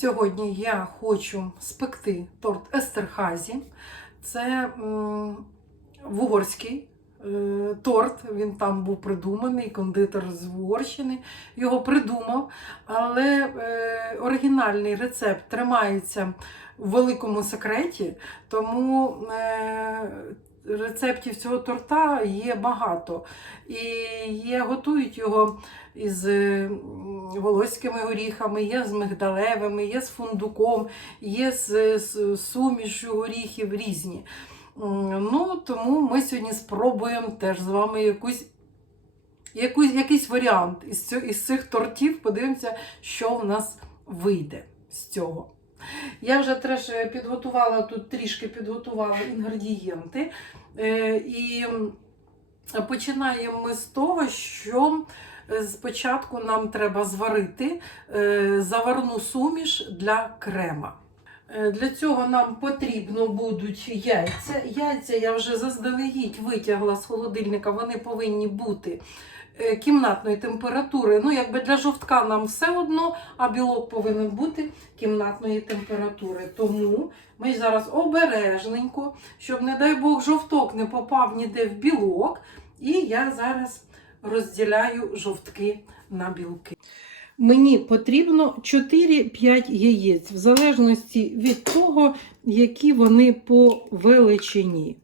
Сьогодні я хочу спекти торт Естерхазі. Це м, вугорський е, торт. Він там був придуманий, кондитер з Угорщини його придумав. Але е, оригінальний рецепт тримається в великому секреті, тому е, рецептів цього торта є багато. І є, готують його із е, волоськими горіхами, є з мигдалевими, є з фундуком, є з, з сумішю горіхів різні. Ну, тому ми сьогодні спробуємо теж з вами якусь, якусь, якийсь варіант із, цього, із цих тортів. Подивимося, що в нас вийде з цього. Я вже теж підготувала тут трішки підготувала інгредієнти. Е, І починаємо ми з того, що е, спочатку нам треба зварити е, заварну суміш для крема. Е, Для цього нам потрібно будуть яйця. Яйця я вже заздалегідь витягла з холодильника, вони повинні бути е, кімнатної температури. Ну, якби для жовтка нам все одно, а білок повинен бути кімнатної температури. Тому ми зараз обережненько, щоб, не дай Бог, жовток не попав ніде в білок. І я зараз розділяю жовтки на білки. Мені потрібно 4-5 яєць, в залежності від того, які вони по величині.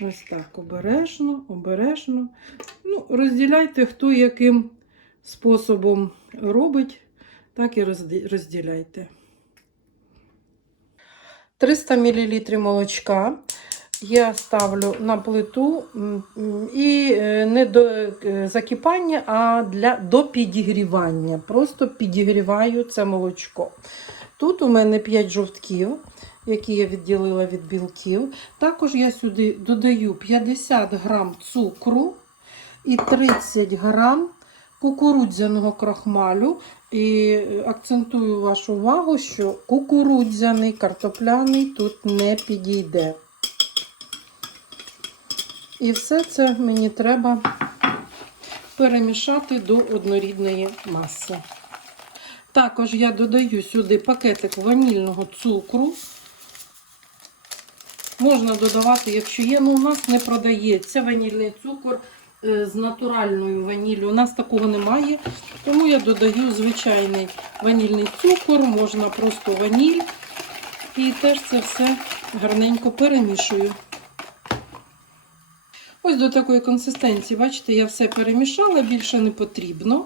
Ось так, обережно, обережно. Ну, розділяйте, хто яким способом робить, так і розділяйте. 300 мл молочка я ставлю на плиту і е, не до е, закипання, а для, до підігрівання. Просто підігріваю це молочко. Тут у мене 5 жовтків, які я відділила від білків. Також я сюди додаю 50 грам цукру і 30 грам кукурудзяного крахмалю. І акцентую вашу увагу, що кукурудзяний картопляний тут не підійде. І все це мені треба перемішати до однорідної маси. Також я додаю сюди пакетик ванільного цукру. Можна додавати, якщо є, ну у нас не продається ванільний цукор е, з натуральною ваніллю. У нас такого немає, тому я додаю звичайний ванільний цукор, можна просто ваніль. І теж це все гарненько перемішую. Ось до такої консистенції, бачите, я все перемішала, більше не потрібно.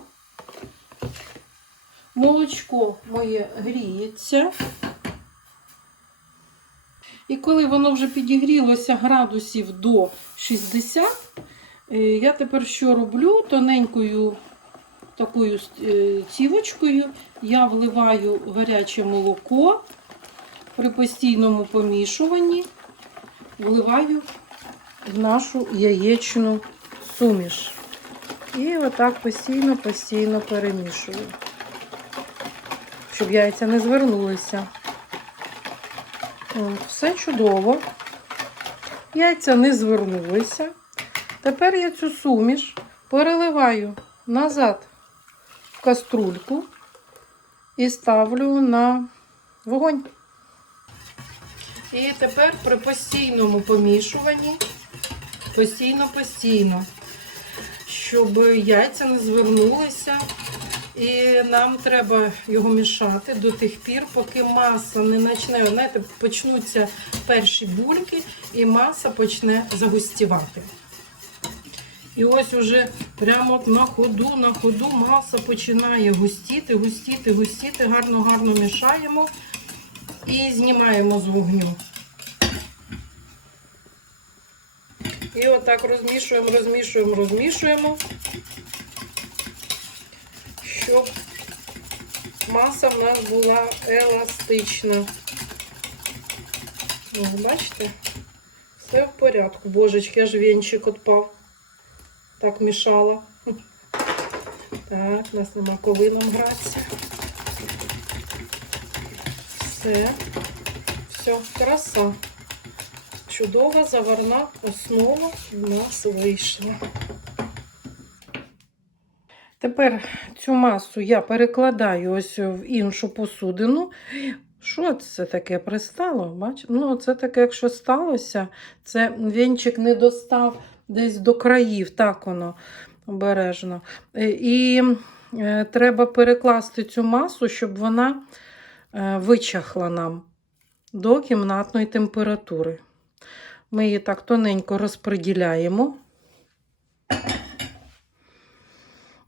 Молочко моє гріється. І коли воно вже підігрілося градусів до 60, е, я тепер що роблю? Тоненькою такою е, цівочкою я вливаю гаряче молоко при постійному помішуванні, вливаю в нашу яєчну суміш. І отак постійно-постійно перемішую, щоб яйця не звернулися. Все чудово. Яйця не звернулися. Тепер я цю суміш переливаю назад в каструльку і ставлю на вогонь. І тепер при постійному помішуванні, постійно-постійно, щоб яйця не звернулися. І нам треба його мішати до тих пір, поки маса не почне, знаєте, почнуться перші бульки, і маса почне загустівати. І ось уже прямо на ходу, на ходу маса починає густіти, густіти, густіти, гарно-гарно мішаємо і знімаємо з вогню. І отак розмішуємо, розмішуємо, розмішуємо, щоб маса в нас була еластична. О, бачите? Все в порядку. Божечки, аж вінчик отпав. Так мішала. Так, у нас нема коли нам гратися. Все. Все, краса. Чудова заварна основа в нас вийшла. Тепер цю масу я перекладаю ось в іншу посудину. Що це таке пристало? Бач? Ну, це таке, якщо сталося, це вінчик не достав десь до країв, так воно обережно. Е, І е, треба перекласти цю масу, щоб вона е, вичахла нам до кімнатної температури. Ми її так тоненько розподіляємо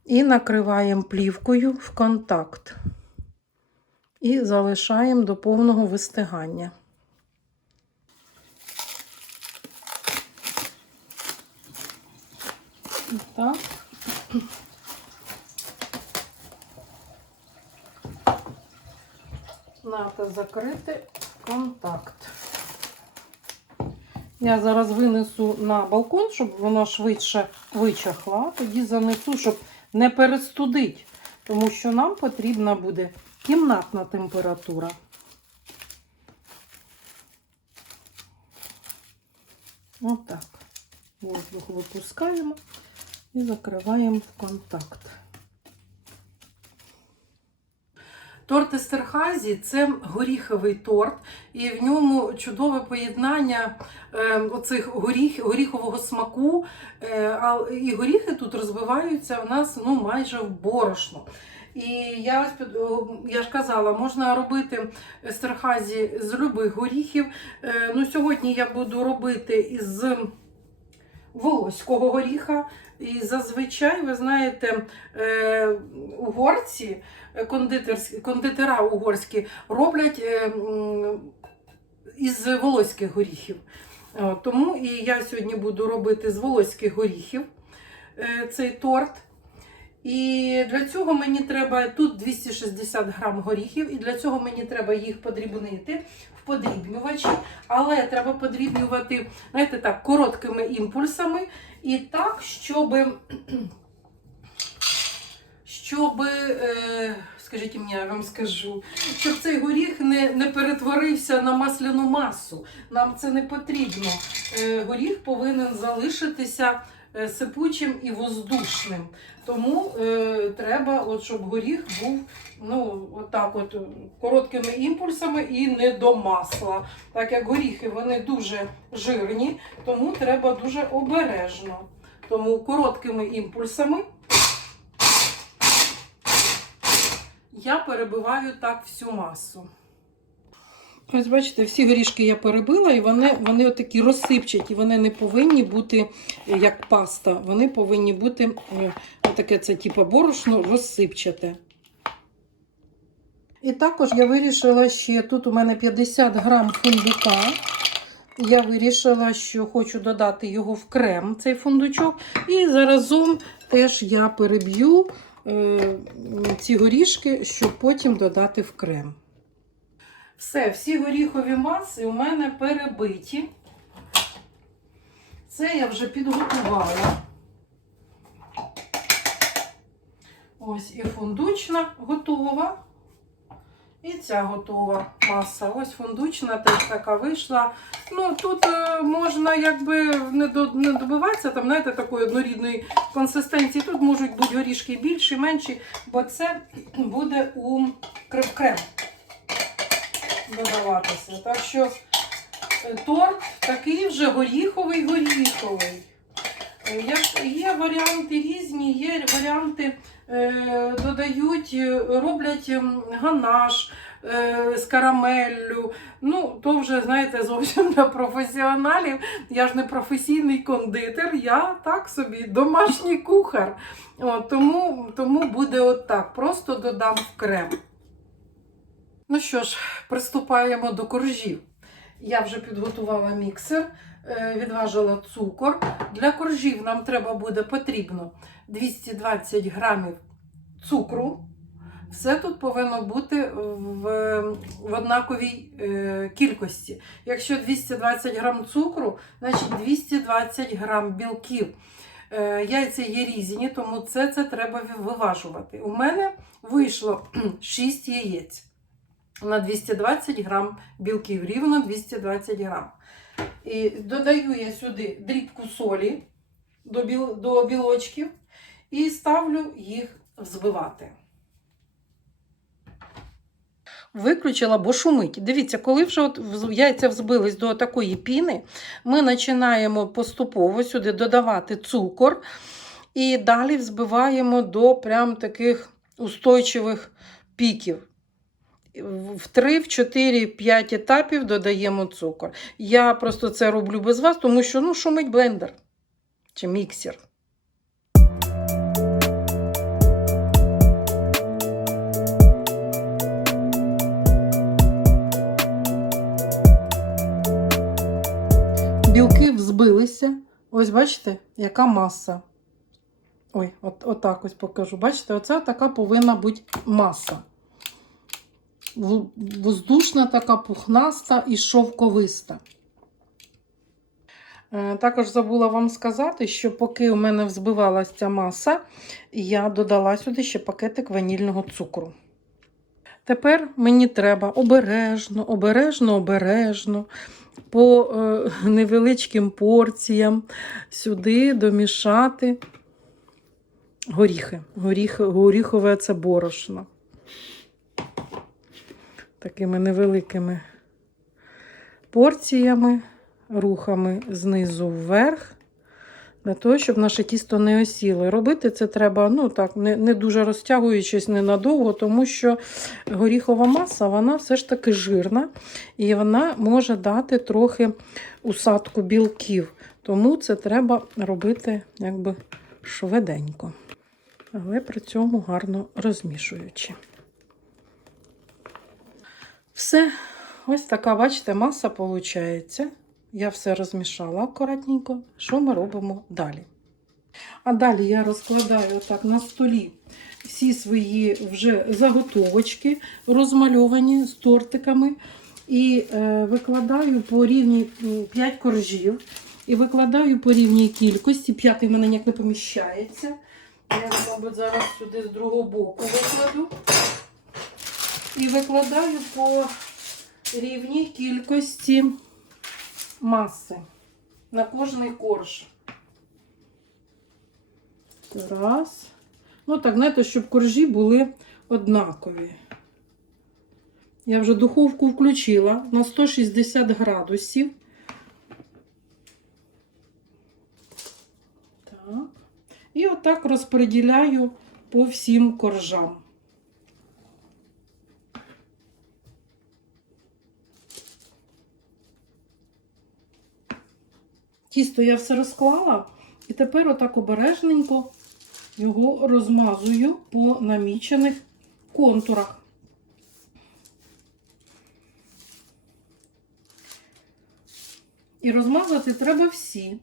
і накриваємо плівкою в контакт. І залишаємо до повного вистигання. Так. Надо закрити контакт. Я зараз винесу на балкон, щоб воно швидше вичахло, тоді занесу, щоб не перестудить, тому що нам потрібна буде кімнатна температура. Отак. Воздух випускаємо і закриваємо в контакт. Торт Естерхазі це горіховий торт, і в ньому чудове поєднання е, оцих горіх, горіхового смаку. Е, і горіхи тут розбиваються в нас ну, майже в борошно. І я, я ж казала, можна робити естерхазі з любих горіхів. Е, ну, сьогодні я буду робити із волоського горіха. І зазвичай, ви знаєте, е, угорці, е, кондитера угорські роблять е, із волоських горіхів. Тому і я сьогодні буду робити з волоських горіхів цей торт. І для цього мені треба тут 260 грам горіхів, і для цього мені треба їх подрібнити подрібнювачі, але треба подрібнювати, знаєте, так, короткими імпульсами і так, щоб, щоб е, скажіть мені, я вам скажу, щоб цей горіх не, не перетворився на масляну масу. Нам це не потрібно. Е, горіх повинен залишитися сипучим і воздушним. Тому е, треба, от, щоб горіх був ну, отак от, короткими імпульсами і не до масла. Так як горіхи вони дуже жирні, тому треба дуже обережно. Тому короткими імпульсами я перебиваю так всю масу. Ось бачите, всі горішки я перебила, і вони, вони отакі розсипчаті, вони не повинні бути е, як паста, вони повинні бути е, таке це типу борошно розсипчате. І також я вирішила ще тут у мене 50 грам фундука. Я вирішила, що хочу додати його в крем, цей фундучок. І заразом теж я переб'ю е, ці горішки, щоб потім додати в крем. Все, всі горіхові маси у мене перебиті. Це я вже підготувала. Ось і фундучна готова. І ця готова маса. Ось фундучна теж така вийшла. Ну, тут е, можна якби не, до, не добиватися там, знаєте, такої однорідної консистенції. Тут можуть бути горішки більші, менші, бо це буде у крем- крем додаватися. Так що е, торт такий вже горіховий горіховий. Е, є варіанти різні, є варіанти, е, додають, роблять ем, ганаш з карамеллю. Ну, то вже, знаєте, зовсім для професіоналів. Я ж не професійний кондитер, я так собі домашній кухар. О, тому, тому буде отак. Просто додам в крем. Ну що ж, приступаємо до коржів. Я вже підготувала міксер, е, відважила цукор. Для коржів нам треба буде потрібно 220 грамів цукру. Все тут повинно бути в, в однаковій е, кількості. Якщо 220 грам цукру, значить 220 грам білків. Е, яйця є різні, тому це, це треба виважувати. У мене вийшло 6 яєць на 220 грам білків, рівно 220 грам. І додаю я сюди дрібку солі до, біл, до білочків і ставлю їх взбивати. Виключила, бо шумить. Дивіться, коли вже от яйця взбились до такої піни, ми починаємо поступово сюди додавати цукор і далі взбиваємо до прям таких устойчивих піків. В 3, в 4, 5 етапів додаємо цукор. Я просто це роблю без вас, тому що ну, шумить блендер чи міксер. Білки взбилися. Ось бачите, яка маса. Ой, от, отак ось покажу. Бачите, оце така повинна бути маса. Воздушна така пухнаста і шовковиста. Е, Також забула вам сказати, що поки у мене взбивалася ця маса, я додала сюди ще пакетик ванільного цукру. Тепер мені треба обережно, обережно, обережно по е, невеличким порціям сюди домішати горіхи. Горіх, горіхове це борошно. Такими невеликими порціями, рухами знизу вверх, для того, щоб наше тісто не осіло. Робити це треба ну так, не, не дуже розтягуючись ненадовго, тому що горіхова маса вона все ж таки жирна і вона може дати трохи усадку білків. Тому це треба робити якби швиденько, але при цьому гарно розмішуючи. Все, ось така, бачите, маса виходить. Я все розмішала акуратненько. Що ми робимо далі? А далі я розкладаю так на столі всі свої вже заготовочки, розмальовані з тортиками. І е, викладаю по рівні 5 коржів. І викладаю по рівній кількості. П'ятий в мене ніяк не поміщається. Я, мабуть, зараз сюди з другого боку викладу. І викладаю по рівній кількості маси на кожний корж. Раз. Ну, так, знаєте, щоб коржі були однакові. Я вже духовку включила на 160 градусів. Так. І отак розподіляю по всім коржам. Тісто я все розклала, і тепер отак обережненько його розмазую по намічених контурах. І розмазати треба всі,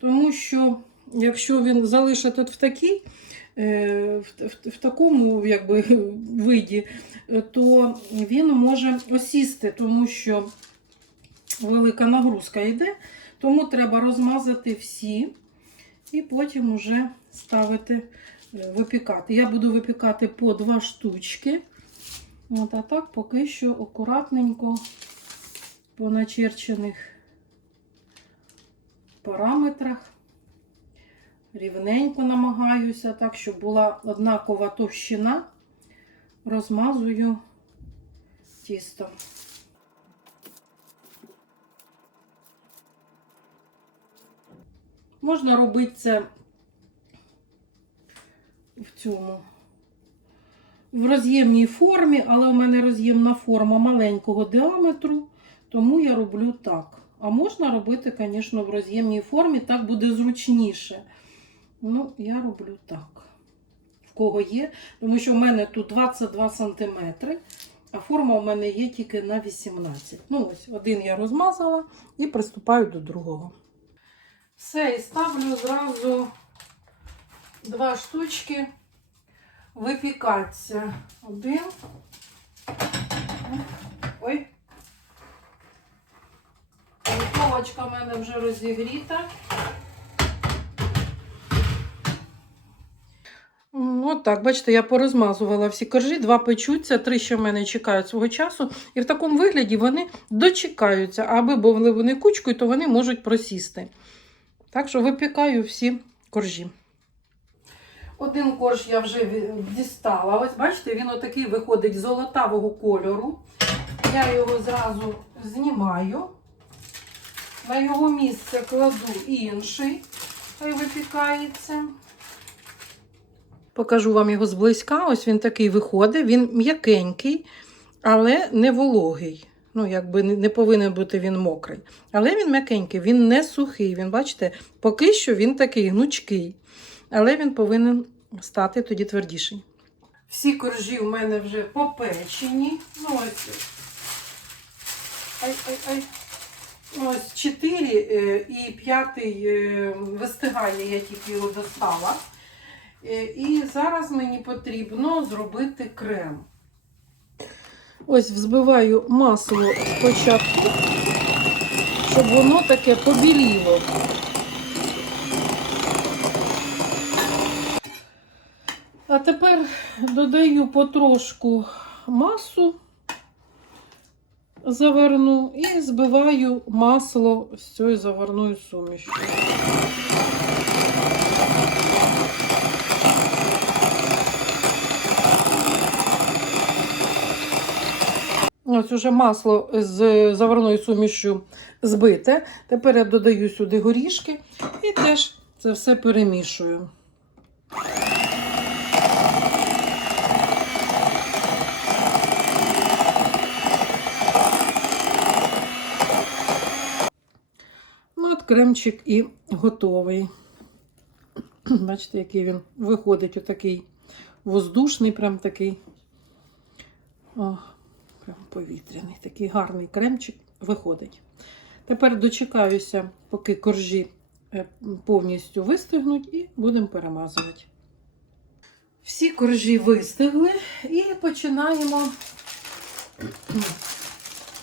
тому що якщо він залишить от в такій, е, в, в, в такому якби, виді, то він може осісти, тому що велика нагрузка йде, тому треба розмазати всі і потім уже ставити, е, випікати. Я буду випікати по два штучки. От, а так поки що акуратненько по начерчених параметрах. Рівненько намагаюся, так, щоб була однакова товщина, розмазую тісто. Можна робити це в цьому в роз'ємній формі, але у мене роз'ємна форма маленького діаметру, тому я роблю так. А можна робити, звісно, в роз'ємній формі, так буде зручніше. Ну, я роблю так. В кого є, тому що в мене тут 22 см, а форма у мене є тільки на 18 Ну, ось, один я розмазала і приступаю до другого. Все, і ставлю зразу два штучки випікатися. Один. Ой. Духовочка в мене вже розігріта. М, От так, бачите, я порозмазувала всі коржі, два печуться, три ще в мене чекають свого часу. І в такому вигляді вони дочекаються, аби були вони кучкою, то вони можуть просісти. Так що випікаю всі коржі. Один корж я вже дістала. Ось бачите, він отакий виходить золотавого кольору. Я його зразу знімаю. На його місце кладу інший, хай випікається. Покажу вам його зблизька. Ось він такий виходить. Він м'якенький, але не вологий. Ну, якби не не повинен бути він мокрий. Але він м'якенький, він не сухий. Він, бачите, поки що він такий гнучкий. Але він повинен стати тоді твердіший. Всі коржі у мене вже попечені. Ну, ось. Ай, ай, ай. Ось 4 і п'ятий е, вистигання, я тільки його достала. Е, І зараз мені потрібно зробити крем. Ось взбиваю масло спочатку, щоб воно таке побіліло. А тепер додаю потрошку масу заварну і збиваю масло з цією заварною сумішю. Ось уже масло з заварною сумішю збите. Тепер я додаю сюди горішки і теж це все перемішую. Ну, от кремчик і готовий. Бачите, який він виходить отакий воздушний, прям такий. О, повітряний, такий гарний кремчик виходить. Тепер дочекаюся, поки коржі е, повністю вистигнуть, і будемо перемазувати. Всі коржі вистигли і починаємо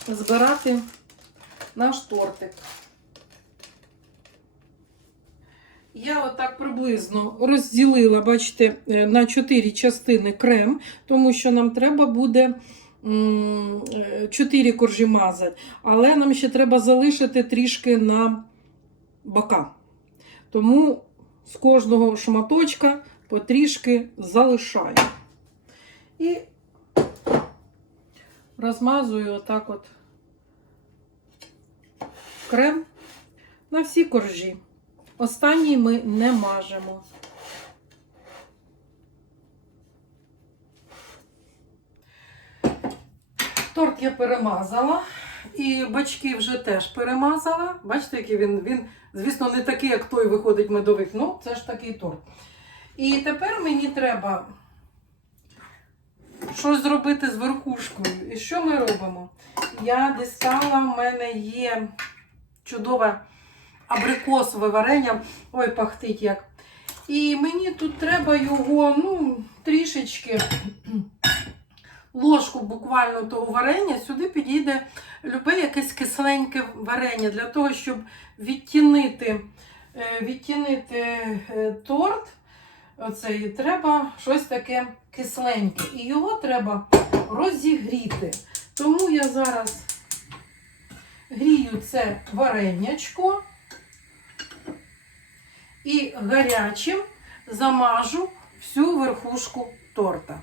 збирати наш тортик. Я отак приблизно розділила, бачите, е, на 4 частини крем, тому що нам треба буде 4 коржі мазати. Але нам ще треба залишити трішки на бока. Тому з кожного шматочка потрішки залишаю. І розмазую отак от крем на всі коржі. Останній ми не мажемо. Торт я перемазала. І бачки вже теж перемазала. Бачите, який він, він, звісно, не такий, як той виходить медовик. Ну, це ж такий торт. І тепер мені треба щось зробити з верхушкою. І що ми робимо? Я дістала, в мене є чудове абрикосове варення. Ой, пахтить як. І мені тут треба його, ну, трішечки ложку буквально того варення. Сюди підійде любе якесь кисленьке варення для того, щоб відтінити, е, відтінити е, торт. Оцей, треба щось таке кисленьке. І його треба розігріти. Тому я зараз грію це варенячко і гарячим замажу всю верхушку торта.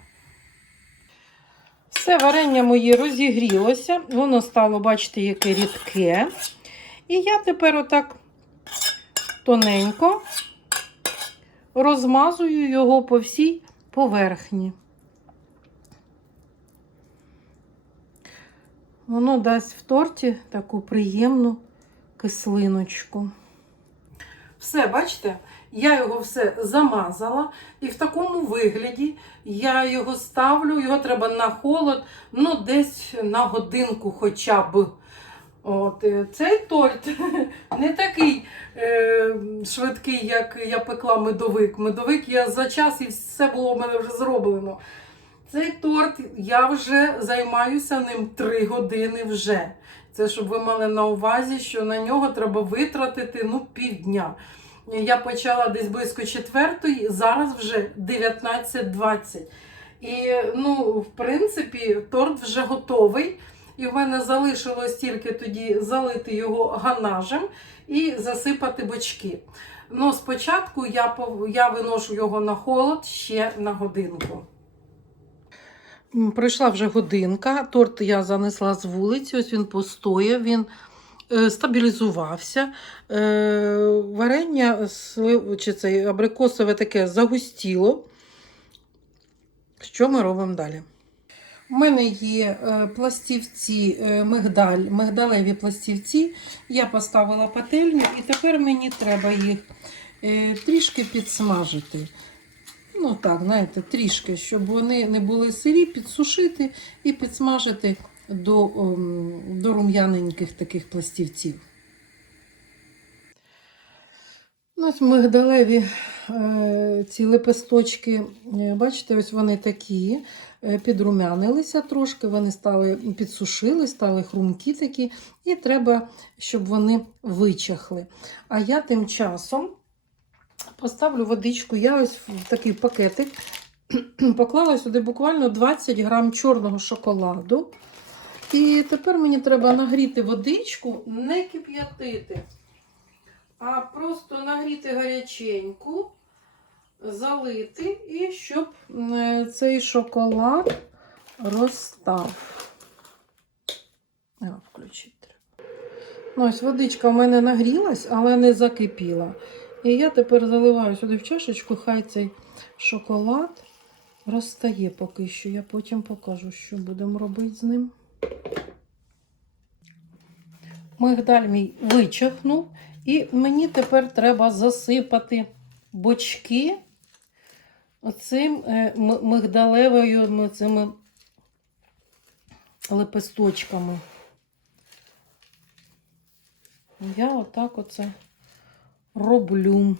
Все варення моє розігрілося, воно стало, бачите, яке рідке. І я тепер отак тоненько розмазую його по всій поверхні. Воно дасть в торті таку приємну кислиночку. Все, бачите, я його все замазала, і в такому вигляді я його ставлю, його треба на холод, ну, десь на годинку хоча б. От, е, Цей торт не такий е, швидкий, як я пекла медовик. Медовик я за час і все було в мене вже зроблено. Цей торт я вже займаюся ним 3 години вже. Це щоб ви мали на увазі, що на нього треба витратити ну, півдня. Я почала десь близько четвертої, зараз вже 19.20. І, ну, в принципі, торт вже готовий. І в мене залишилось тільки тоді залити його ганажем і засипати бочки. Ну, спочатку я, я виношу його на холод ще на годинку. Пройшла вже годинка. Торт я занесла з вулиці, ось він постояв, він стабілізувався. Е, варення чи це абрикосове таке загустіло. Що ми робимо далі? У мене є е, пластівці, е, мигдаль, мигдалеві пластівці. Я поставила пательню, і тепер мені треба їх е, трішки підсмажити. Ну так, знаєте, трішки, щоб вони не були сирі, підсушити і підсмажити до, ем, до рум'яненьких таких пластівців. Ось мигдалеві е, ці лепесточки, е, бачите, ось вони такі, е, підрумянилися трошки, вони стали підсушили, стали хрумкі такі, і треба, щоб вони вичахли. А я тим часом поставлю водичку, я ось в такий пакетик поклала сюди буквально 20 грам чорного шоколаду. І тепер мені треба нагріти водичку, не кип'ятити а просто нагріти гаряченьку, залити і щоб цей шоколад розстав. Включити треба. Ну, ось водичка в мене нагрілась, але не закипіла. І я тепер заливаю сюди в чашечку, хай цей шоколад розтає поки що. Я потім покажу, що будемо робити з ним. Мигдаль мій вичахнув. І мені тепер треба засипати бочки оцим е, мигдалевою цими лепесточками. Я отак оце роблю.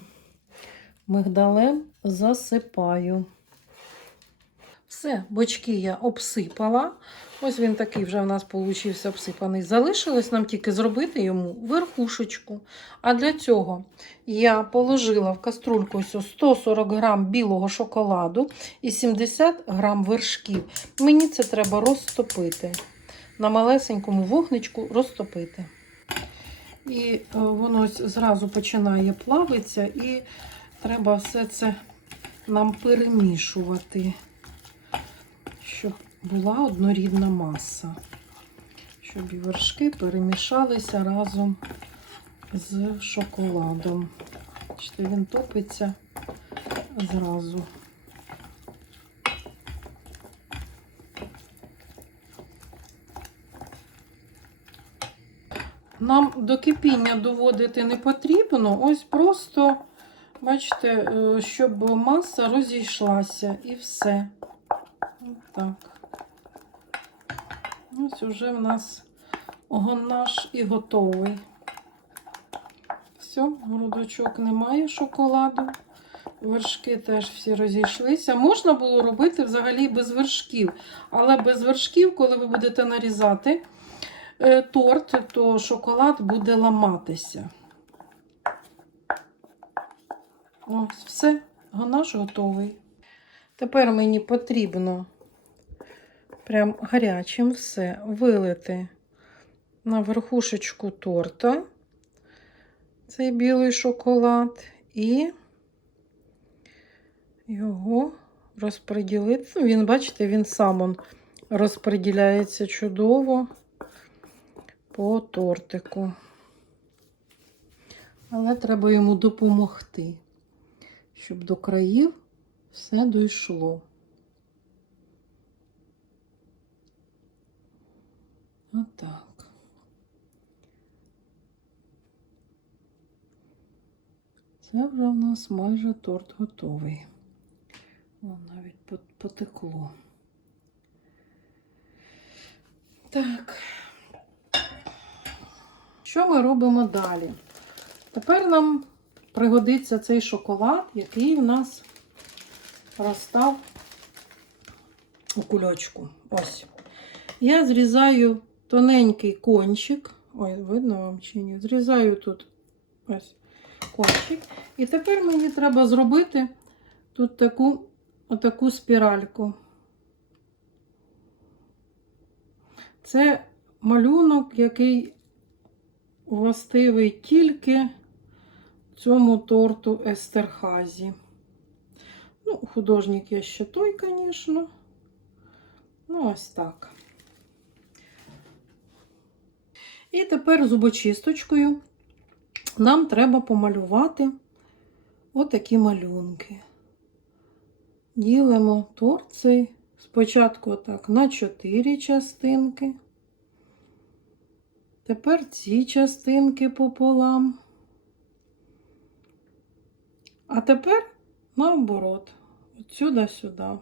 Мигдалем засипаю. Все, бочки я обсипала. Ось він такий вже у нас получився обсипаний. Залишилось нам тільки зробити йому верхушечку. А для цього я положила в каструльку 140 грам білого шоколаду і 70 грам вершків. Мені це треба розтопити. На малесенькому вогничку розтопити. І е, воно ось зразу починає плавитися, і треба все це нам перемішувати, щоб була однорідна маса, щоб і вершки перемішалися разом з шоколадом. Бачите, він топиться зразу. Нам до кипіння доводити не потрібно, ось просто, бачите, е, щоб маса розійшлася і все. Так. Ось уже в нас гонаж і готовий. Все, грудочок немає шоколаду. Вершки теж всі розійшлися. Можна було робити взагалі без вершків. Але без вершків, коли ви будете нарізати е, торт, то шоколад буде ламатися. Ось, все, гонаж готовий. Тепер мені потрібно прям гарячим все вилити на верхушечку торта цей білий шоколад і його розподілити. Ну, він, бачите, він сам он розподіляється чудово по тортику. Але треба йому допомогти, щоб до країв все дійшло. Отак. Це вже в нас майже торт готовий. О, навіть потекло. Так. Що ми робимо далі? Тепер нам пригодиться цей шоколад, який в нас розстав у кульочку. Ось. Я зрізаю тоненький кончик. Ой, видно вам чи ні? Зрізаю тут ось кончик. І тепер мені треба зробити тут таку, отаку спіральку. Це малюнок, який властивий тільки цьому торту Естерхазі. Ну, художник я ще той, звісно. Ну, ось так. І тепер зубочисточкою нам треба помалювати отакі малюнки. Ділимо торт цей спочатку отак на 4 частинки. Тепер ці частинки пополам. А тепер наоборот, отсюда сюди.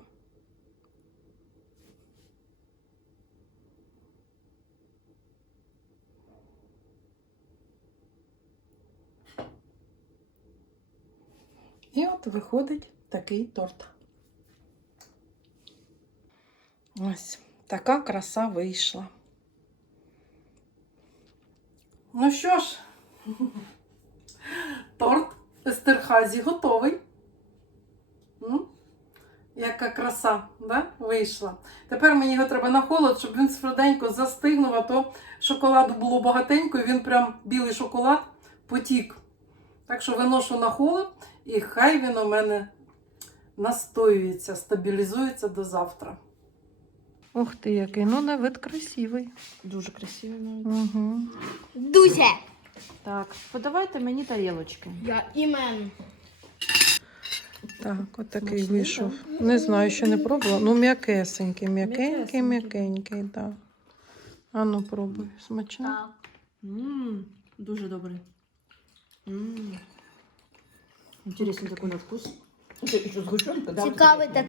І от виходить такий торт. Ось така краса вийшла. Ну що ж, торт Естерхазі готовий. Яка краса да? вийшла. Тепер мені його треба на холод, щоб він швиденько застигнув, а то шоколаду було багатенько, і він прям білий шоколад потік. Так що виношу на холод, і хай він у мене настоюється, стабілізується до завтра. Ух ти, який, ну на вид красивий. Дуже красиво навіть. Угу. Дуся! Так, подавайте мені тарілочки. Я імен. Так, от такий Смачний, вийшов. Не знаю, ще не пробувала. Ну, м'якесенький, м'якенький, м'якенький, так. А ну пробуй, смачно. Так. Ммм, дуже добрий. Ммм. Интересный такой на вкус. Это еще сгущенка, да? Цікавий